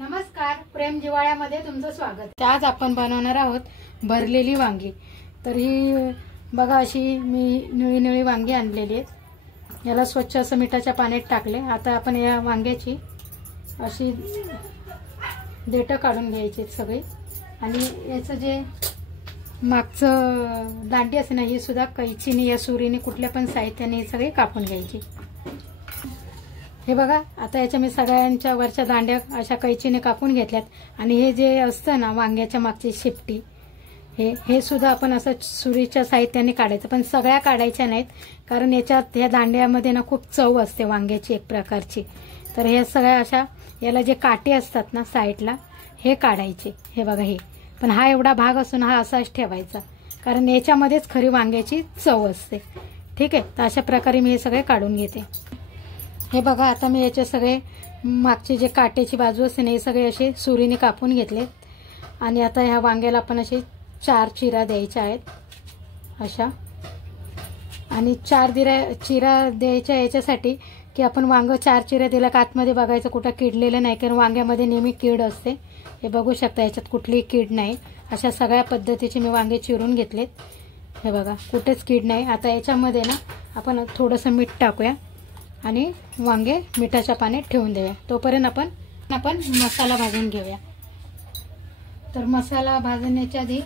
नमस्कार, प्रेम जिवाळ्यामध्ये तुमचं स्वागत। आज आपण बनवणार आहोत भरलेली वांगी। तर ही बघा, अशी मी निळी निळी वांगी आणलेली आहेत। याला स्वच्छ असं मिठाच्या पाण्यात टाकले। आता आपण या वांग्याची अशी देठ काढून घ्यायची सगळी, आणि याचं जे मागचं दांडी असते ना, ही सुद्धा कैचीने या सुरीने कुठल्या पण साहित्याने सगळी कापून घ्यायची। हे बघा, आता याच्या मी सगळ्यांच्या वरच्या दांड्या अशा कैचीने कापून घेतल्यात। आणि हे जे असतं ना वांग्याच्या मागची शेपटी, हे सुद्धा आपण असं सुरीच्या साहित्याने काढायचं, पण सगळ्या काढायच्या नाहीत, कारण याच्यात या दांड्यामध्ये ना खूप चव असते वांग्याची एक प्रकारची। तर हे सगळ्या अशा याला जे काटे असतात ना साईडला, हे काढायचे। हे बघा, हे पण हा एवढा भाग असून हा असाच ठेवायचा, कारण याच्यामध्येच खरी वांग्याची चव असते। ठीक आहे, तर अशा प्रकारे मी हे सगळे काढून घेते। हे बघा, आता मी याचे सगळे मागचे जे काटेची बाजू असते ना, हे सगळे असे सुरीने कापून घेतलेत। आणि आता ह्या वांग्याला आपण असे 4 चिरा द्यायच्या आहेत अशा। आणि 4 चिरा द्यायच्या याच्यासाठी की आपण वांग 4 चिरा दिला का आतमध्ये बघायचं कुठं किडलेलं नाही, कारण वांग्यामध्ये नेहमी कीड असते। हे बघू शकता, याच्यात कुठलीही कीड नाही। अशा सगळ्या पद्धतीचे मी वांगे चिरून घेतलेत। हे बघा, कुठेच कीड नाही। आता याच्यामध्ये ना आपण थोडंसं मीठ टाकूया आणि वांगे मिठाच्या पाण्यात ठेवून देऊया। तोपर्यंत आपण मसाला भाजून घेऊया। तर मसाला भाजण्याच्या आधी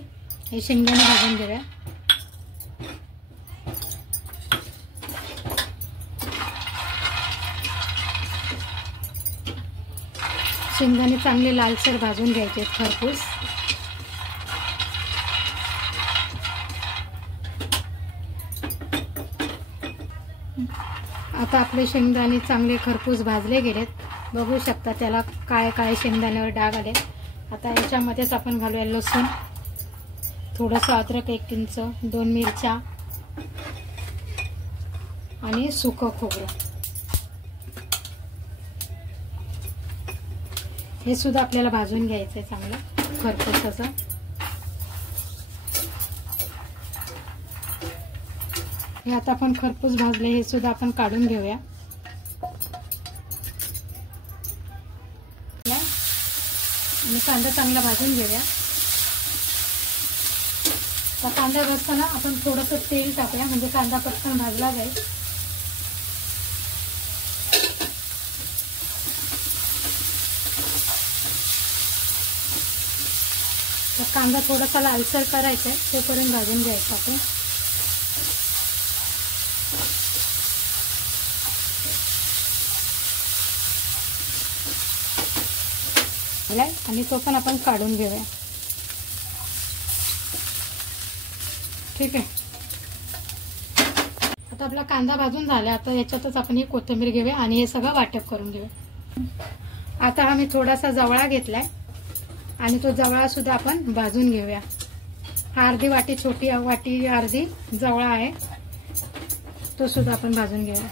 हे शेंगदाणे भाजून घेऊया। शेंगदाणे चांगले लालसर भाजून घ्यायचे खरपूस। आता आपले शेंगदाणे चांगले खरपूस भाजले गेलेत। बघू शकता, त्याला काळे काळे शेंगदाण्यावर डाग आले। आता याच्यामध्येच आपण घालूया लसूण, थोडंसं अद्रक 1 इंच, 2 मिरच्या आणि सुकं खोबरं। हे सुद्धा आपल्याला भाजून घ्यायचंय चांगलं खरपूस असं। हे आता आपण खरपूस भाजले, हे सुद्धा आपण काढून घेऊया। आणि कांदा चांगला भाजून घेऊया। तर कांदा भाजताना आपण थोडंसं तेल टाकूया, म्हणजे कांदा पटकन भाजला जाईल। तर कांदा थोडासा लालसर करायचा आहे, तोपर्यंत भाजून घ्यायचा आपण। आणि तो पण आपण काढून घेऊया। ठीक आहे, आता आपला कांदा भाजून झाला। आता याच्यातच आपण ही कोथिंबीर घेऊया आणि हे सगळं वाटप करून घेऊया। आता आम्ही थोडासा जवळा घेतलाय आणि तो जवळा सुद्धा आपण भाजून घेऊया। हा अर्धी वाटी, छोटी वाटी अर्धी जवळा आहे, तो सुद्धा आपण भाजून घेऊया।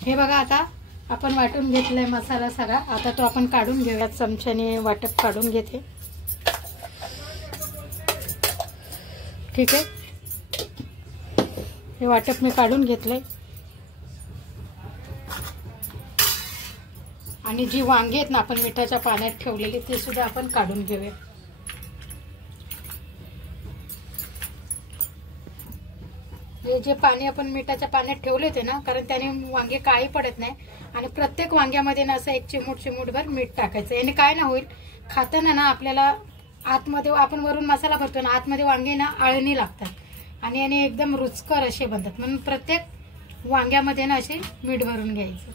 हे बघा, आता आपण वाटून घेतलाय मसाला सगळा। आता तो आपण काढून घेऊया, चमच्याने वाटप काढून घेते। ठीक आहे, हे वाटप मी काढून घेतलंय। आणि जी वांगी आहेत ना आपण मिठाच्या पाण्यात ठेवलेली, ते सुद्धा आपण काढून घेऊया। हे जे पाणी आपण मिठाच्या पाण्यात ठेवले होते ना, कारण त्याने वांगे काळी पडत नाही। आणि प्रत्येक वांग्यामध्ये ना असं 1 चिमूटभर मीठ टाकायचं। याने काय ना होईल, खाताना ना आपल्याला आतमध्ये आपण वरून मसाला भरतो ना, आतमध्ये वांगे ना आळणी लागतात आणि याने एकदम रुचकर असे बनतात। म्हणून प्रत्येक वांग्यामध्ये ना असे मीठ भरून घ्यायचं।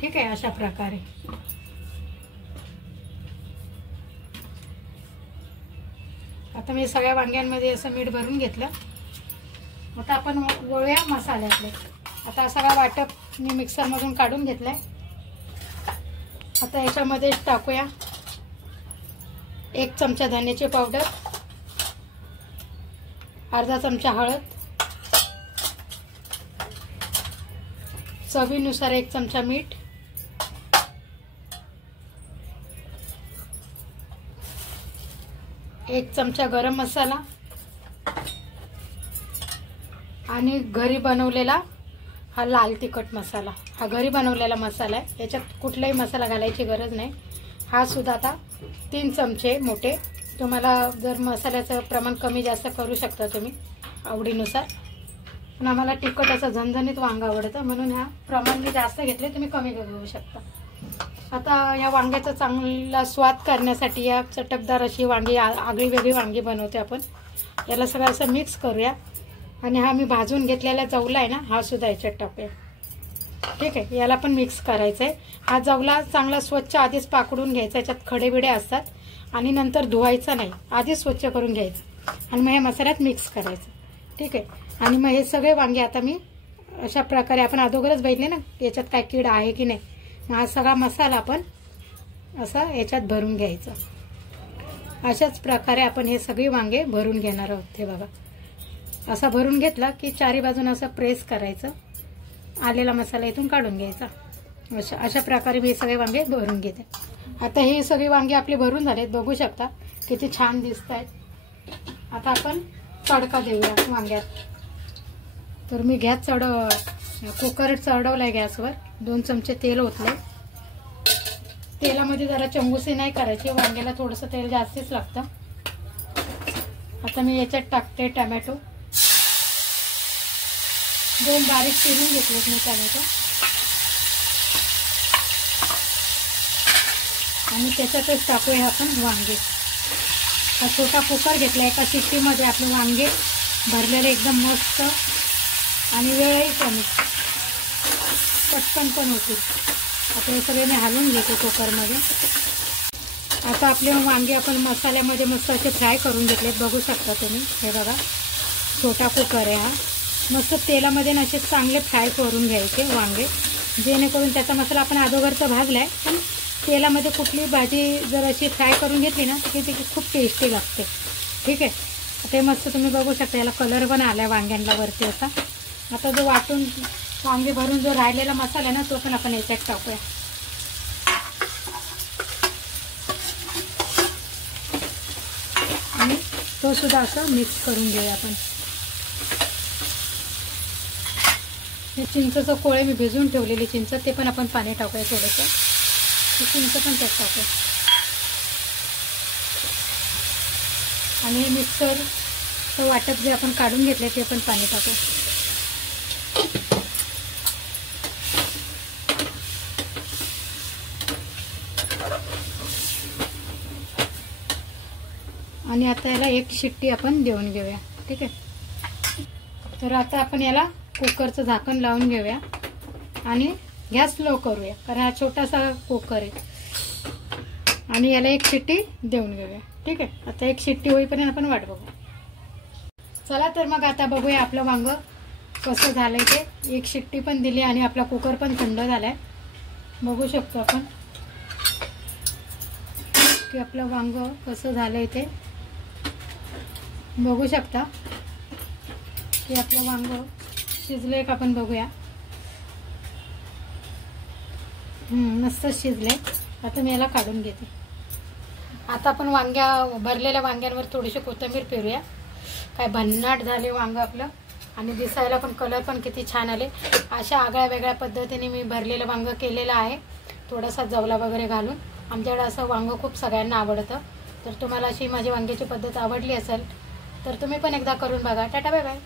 ठीक आहे, अशा प्रकारे। आता मी सगळ्या वांग्यांमध्ये असं मीठ भरून घेतलं। आता आपण वळूया मसाल्यातले। आता सगळा वाटप मी मिक्सर मधून काढून घेतलाय। आता याच्यामध्ये टाकूया 1 चमचा धन्याची पावडर, अर्धा चमचा हळद, चवीनुसार 1 चमचा मीठ, एक चमचा गरम मसाला आणि घरी बनवलेला हा लाल तिखट मसाला। हा घरी बनवलेला मसाला आहे, याच्यात कुठलाही मसाला घालायची गरज नाही। हा सुद्धा आता 3 चमचे मोठे, तुम्हाला जर मसाल्याचं प्रमाण कमी जास्त करू शकता तुम्ही आवडीनुसार, पण आम्हाला तिखट असं झणझणीत वांगं आवडतं म्हणून ह्या प्रमाण मी जास्त घेतले, तुम्ही कमी घेऊ शकता। आता या वांग्याचा चांगला स्वाद करण्यासाठी या चटकदार अशी वांगी आगळी वेगळी वांगी बनवते आपण। याला सगळं असं मिक्स करूया आणि हा मी भाजून घेतलेला जवला आहे ना, हा सुद्धा याच्यात टाकूया। ठीक आहे, याला पण मिक्स करायचं आहे। हा जवला चांगला स्वच्छ आधीच पाकडून घ्यायचा, याच्यात खडेबिडे असतात आणि नंतर धुवायचा नाही, आधीच स्वच्छ करून घ्यायचं आणि मग हे मसाल्यात मिक्स करायचं। ठीक आहे, आणि मग हे सगळे वांगे आता मी अशा प्रकारे, आपण अगोदरच बघितले ना याच्यात काय कीड आहे की नाही, मग हा सगळा मसाला आपण असा याच्यात भरून घ्यायचा। अशाच प्रकारे आपण हे सगळे वांगे भरून घेणार आहोत। हे बघा, असा भरून घेतला की चारी बाजून असं प्रेस करायचं, आलेला मसाला इथून काढून घ्यायचा। अशा प्रकारे मी सगळे वांगे भरून घेते। आता हे सगळे वांगे आपले भरून झालेत, बघू शकता किती छान दिसत आहेत। आता आपण तडका देऊया वांग्यात। तर मी गॅस कुकर चढवलाय गॅसवर, 2 चमचे तेल ओतले। तेलामध्ये जरा चंगुसी नाही करायची, वांग्याला थोडंसं तेल जास्तीच लागतं। आता मी याच्यात टाकते टोमॅटो, 2 बारीक चिरून घेतलेत मी टोमॅटो, आणि त्याच्यातच टाकूया आपण वांगे। हा छोटा कुकर घेतला, एका शिट्टीमध्ये आपले वांगे भरलेले एकदम मस्त आणि वेळही कमी, पटकन पण होतील। आता हे सगळे मी हलवून घेते कुकरमध्ये। आता आपले वांगे आपण मसाल्यामध्ये मस्त असे फ्राय करून घेतलेत, बघू शकता तुम्ही। हे बघा, छोटा कुकर आहे हा, मस्त तेलामध्ये ना असे चांगले फ्राय करून घ्यायचे वांगे, जेणेकरून त्याचा मसाला आपण अगोदरचा भाजलाय, पण तेलामध्ये कुठली भाजी जर अशी फ्राय करून घेतली ना तर ती खूप टेस्टी लागते। ठीक आहे, ते मस्त तुम्ही बघू शकता, याला कलर पण आलाय वांग्यांना वरती असा। आता जो वाटून वांगे भरून जो राहिलेला मसाला आहे ना, तो पण आपण याच्यात टाकूया आणि तो सुद्धा असं मिक्स करून घेऊया आपण। हे चिंचचं कोळे मी भिजवून ठेवलेली चिंच, ते पण आपण पाणी टाकूया थोडंसं, चिंच पण त्यात टाकूया आणि मिक्सरचं वाटप जे आपण काढून घेतले ते पण पाणी टाकू। आणि आता याला 1 शिट्टी आपण देऊन घेऊया। ठीक आहे, तर आता आपण याला कुकरचं झाकण लावून घेऊया आणि गॅस लो करूया, कारण हा छोटासा कुकर आहे, आणि याला 1 शिट्टी देऊन घेऊया। ठीक आहे, आता 1 शिट्टी होईपर्यंत आपण वाट बघू। चला तर मग आता बघूया आपलं वांग कसं झालंय ते। 1 शिट्टी पण दिली आणि आपला कुकर पण थंड झालाय, बघू शकतो आपण की आपलं वांग कसं झालंय ते। बघू शकता की आपलं वांग शिजलंय का, आपण बघूया। मस्त शिजले। आता मी याला काढून घेते। आता आपण भरलेल्या वांग्यांवर थोडीशी कोथिंबीर पेरूया। काय भन्नाट झाले वांग आपलं, आणि दिसायला पण कलर पण किती छान आले। अशा आगळ्या वेगळ्या पद्धतीने मी भरलेलं वांग केलेलं आहे, थोडासा जवला वगैरे घालून। आमच्याकडे असं वांग खूप सगळ्यांना आवडतं, तर तुम्हाला अशी माझी वांग्याची पद्धत आवडली असेल तर तुम्ही पण एकदा करून बघा। Tata, bye bye.